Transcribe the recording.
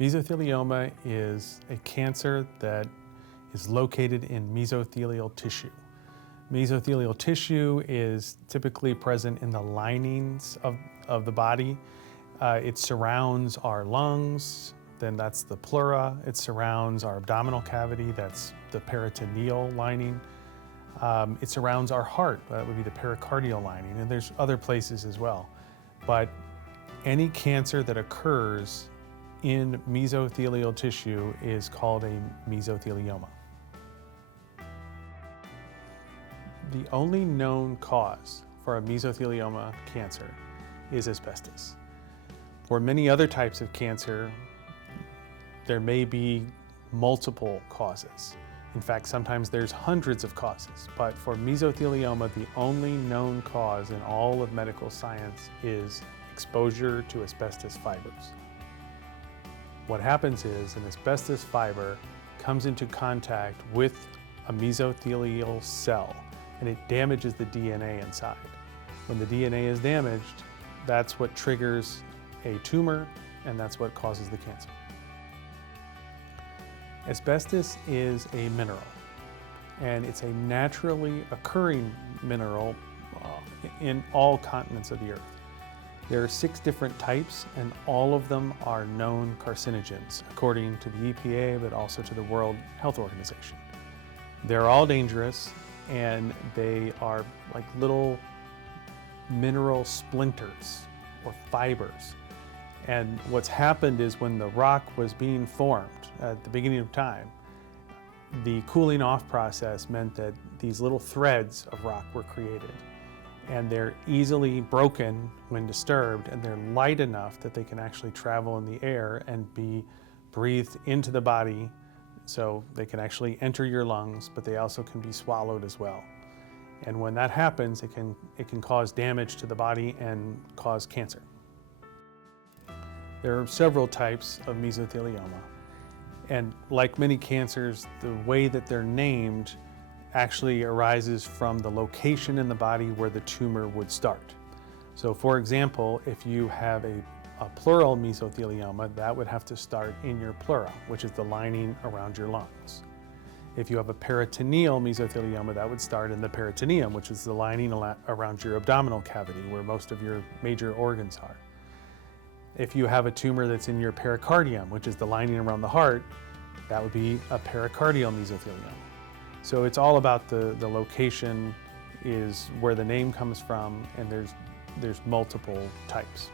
Mesothelioma is a cancer that is located in mesothelial tissue. Mesothelial tissue is typically present in the linings of the body. It surrounds our lungs, then that's the pleura. It surrounds our abdominal cavity, that's the peritoneal lining. It surrounds our heart, that would be the pericardial lining, and there's other places as well. But any cancer that occurs in mesothelial tissue is called a mesothelioma. The only known cause for a mesothelioma cancer is asbestos. For many other types of cancer, there may be multiple causes. In fact, sometimes there's hundreds of causes, but for mesothelioma, the only known cause in all of medical science is exposure to asbestos fibers. What happens is an asbestos fiber comes into contact with a mesothelial cell and it damages the DNA inside. When the DNA is damaged, that's what triggers a tumor and that's what causes the cancer. Asbestos is a mineral, and it's a naturally occurring mineral in all continents of the earth. There are 6 different types, and all of them are known carcinogens, according to the EPA, but also to the World Health Organization. They're all dangerous, and they are like little mineral splinters or fibers. And what's happened is when the rock was being formed at the beginning of time, the cooling off process meant that these little threads of rock were created. And they're easily broken when disturbed, and they're light enough that they can actually travel in the air and be breathed into the body, so they can actually enter your lungs, but they also can be swallowed as well. And when that happens, it can cause damage to the body and cause cancer. There are several types of mesothelioma, and like many cancers, the way that they're named actually arises from the location in the body where the tumor would start. So for example, if you have a pleural mesothelioma, that would have to start in your pleura, which is the lining around your lungs. If you have a peritoneal mesothelioma, that would start in the peritoneum, which is the lining around your abdominal cavity, where most of your major organs are. If you have a tumor that's in your pericardium, which is the lining around the heart, that would be a pericardial mesothelioma. So it's all about the location is where the name comes from, and there's multiple types.